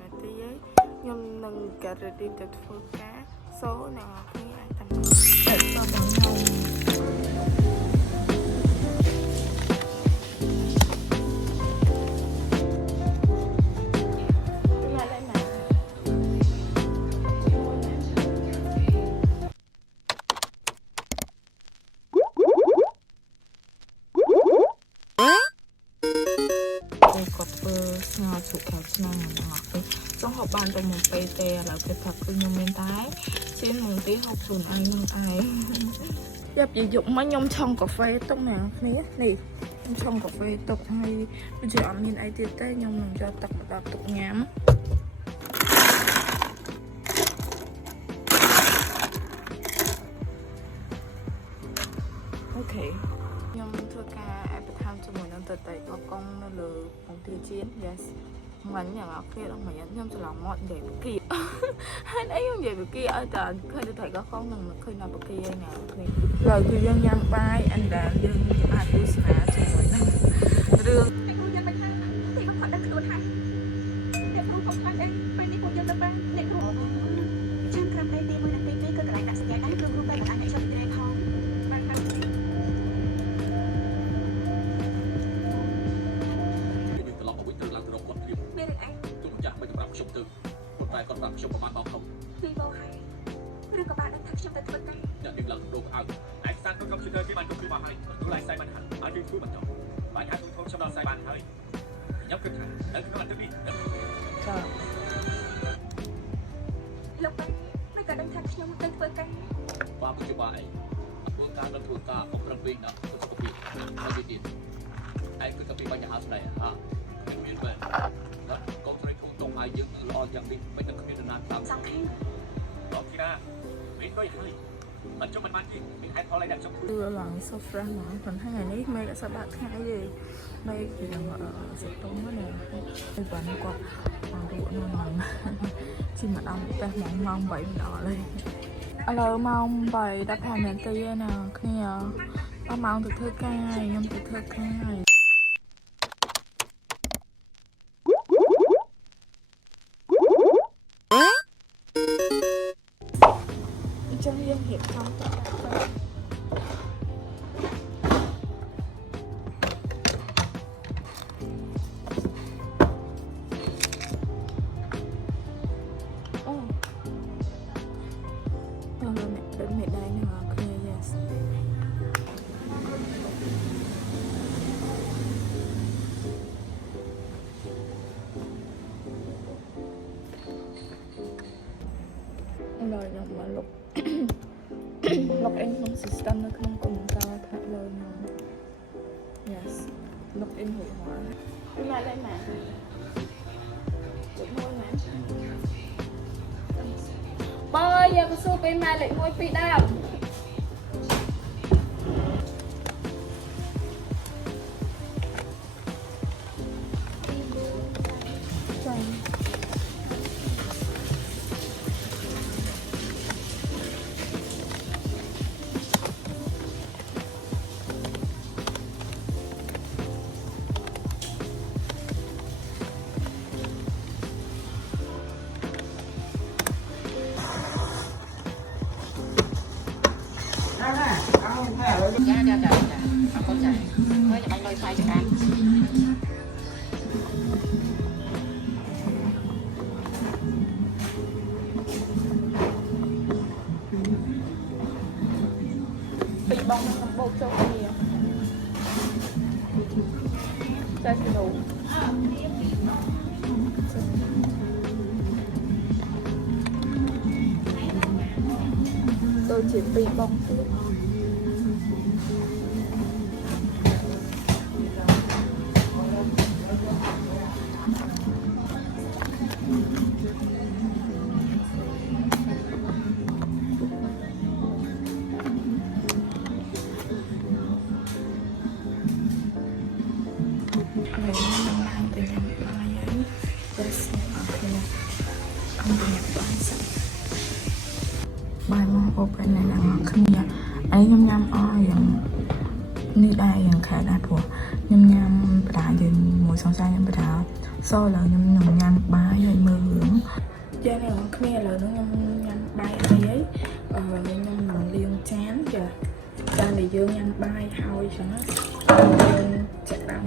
នាទីឯងខ្ញុំនឹង get ready ទៅធ្វើការ so អ្នកនរគ្នាអាចតាមទៅបងខ្ញុំគាត់ធ្វើស្ងោរជ្រូកកៅឆ្នាំងហ្នឹងអស់ពេលចង់ហូបបានតែមុំពេលទេឥឡូវគេថាគឺខ្ញុំមានតែជៀនមុំទេហូបខ្លួនឯងនឹងឯងយ៉ាប់យកមកខ្ញុំឆុងកាហ្វេទុកណាគ្នានេះខ្ញុំឆុងកាហ្វេទុកហើយវាជាអត់មានអីទៀតទេខ្ញុំនឹងយកទឹកមកដាក់ទុកញ៉ាំអូខេខ្ញុំធ្វើការអបថាមជាមួយនឹងតតៃកកងនៅលើពងទាចៀន yes មិនយ៉ាងអត់គ្នាដល់មិនខ្ញុំច្រឡំមកនិយាយបកាហើយអីខ្ញុំនិយាយបកាឲ្យតែឃើញតតៃកកងនឹងឃើញដល់បកាឯណាគ្នាឡើយគឺយើងញ៉ាំបាយ and then យើងអាចទស្សនាជាមួយនឹងរឿងខ្ញុំមិនថាទេខ្ញុំអត់ដឹងខ្លួនហើយអ្នកគ្រូខ្ញុំបានពេលនេះខ្ញុំទៅបានអ្នកគ្រូចាំក្រោយពេលទី1និងពេល2គឺកន្លែងដាក់សញ្ញាដៃគ្រូពេលកន្លែងអ្នកចុះត្រេផងបានហើយគាត់ប្រាប់ខ្ញុំប្រហែលបងខ្ញុំពីបោហើយឬក៏បានដឹងថាខ្ញុំទៅធ្វើការអ្នកនឹងឡើងដូរឲ្យឯកសារកុំព្យូទ័រគេបានគ្រប់គ្រងមកហើយខ្លួនឯងសាយបានហើយឲ្យយើងធ្វើបន្តបានហើយខ្ញុំខ្ញុំដល់សាយបានហើយខ្ញុំគិតថានៅក្នុងអាទិត្យនេះចាលោកមិនក៏ដឹងថាខ្ញុំទៅធ្វើការបាទពុជបាយធ្វើការដល់ធ្វើការអុកក្រឹងពេកណាសុខភាពហើយទៀតឯងគឺទៅពីបញ្ហាស្ដីហាមានបែបកូនស្រីធំតងឲ្យយើងល្អយ៉ាងនេះមិនដឹងគ្មាននរណាតាមសង្ឃាលោកគីណាមានដូចហើយមិនចង់មិនបានទេមានហេតុផលអីដែលចង់ធ្វើឡើង so fresh ហ្មងប៉ុន្តែថ្ងៃនេះមេឃអត់សូវបាក់ថ្ងៃទេមេឃគឺសតុំណាពេលបានគាត់មករួចនៅហ្នឹងជិះមកដល់ផ្ទះម៉ោង8ម្ដងហើយឥឡូវម៉ោង8:15នាទីឯណាគ្នាដល់ម៉ោងទៅធ្វើការខ្ញុំទៅធ្វើការចឹងយើងរៀបចំទៅអូដល់មេដៃណាគ្នា yes ដល់ខ្ញុំមកលុបlog in ក្នុង system នៅក្នុង computer ថាលើខ្ញុំ yes log in រួចហើយពីណាដែរម៉ែលេខ1ម៉ែបើយកទៅសួរពេលម៉ែលេខ1 2ដើមចាអរគុណចាមើលចាំបាញ់លុយថ្លៃចង្អានពីបងនឹងបោកចូលគ្នាចាគីឡូដូចជាពីបងទៀតបាយមកអូបនៅណាគ្នាអីខ្ញុំញ៉ាំអស់យ៉ាងនេះដែរយ៉ាងខែដែរព្រោះខ្ញុំញ៉ាំបដាយើងមួយសង្សារញ៉ាំបដាសូឥឡូវខ្ញុំញ៉ាំបាយហើយមើល គ្នាឥឡូវហ្នឹងខ្ញុំញ៉ាំបាយហើយខ្ញុំនឹងលាងចានចាដែលយើងញ៉ាំបាយហើយចឹងណាយើងចាក់ដើម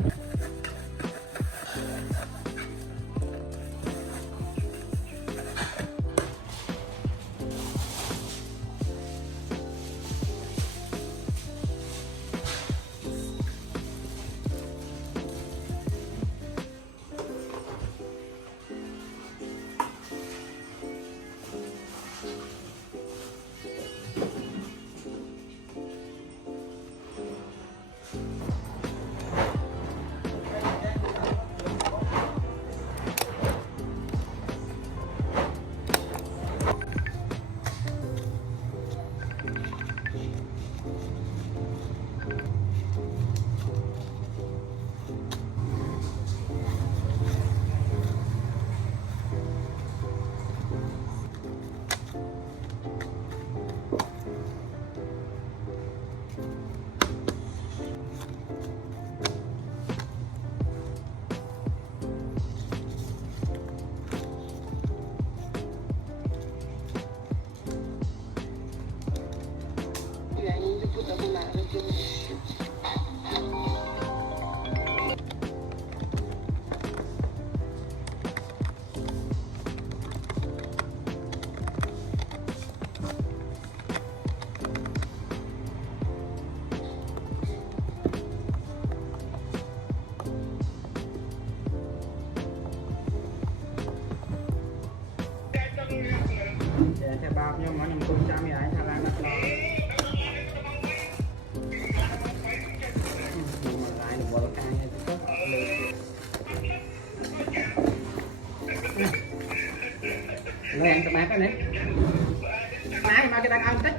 តែបាបខ្ញុំមកខ្ញុំគុំចាំឯងថាឡើងដល់ឡងមកឡាយវល់កាយទៅអត់លើលើអញទៅម៉ែទៅនេះម៉ែមកគេដាក់ឲ្យតិច